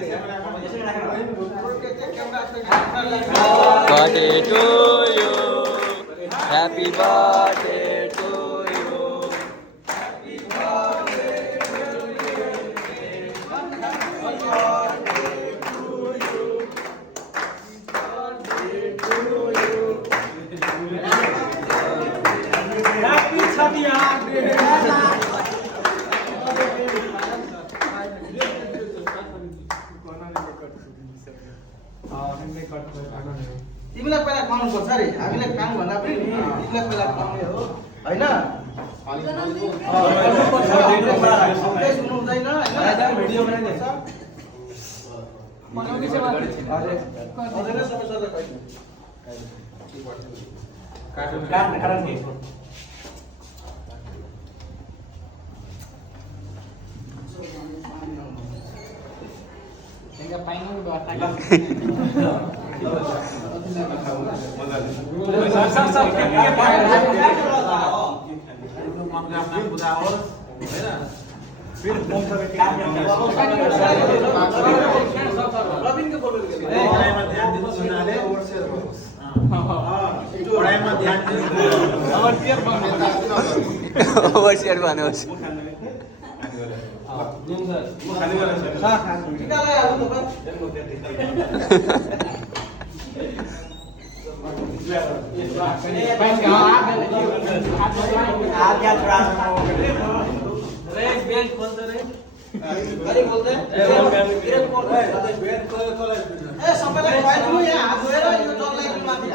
Birthday to you. Happy birthday to you. Happy birthday to you. Happy तिमीलाई पहिला खुवाउनु पर्छ अरे हामीलाई काम भन्दा पनि तिमीलाई पहिला खुवाउने हो हैन सुन्नु हुँदैन हैन भिडियो बनाइदिन्छ बनाउने चाहिँ हजुर सबै सबै काट्न के Enggak pengen udah tangan. Overshare भन्नुहोस् सबैलाई खुवाइदिनु यहाँ हात धोएर यो जगलाई माथि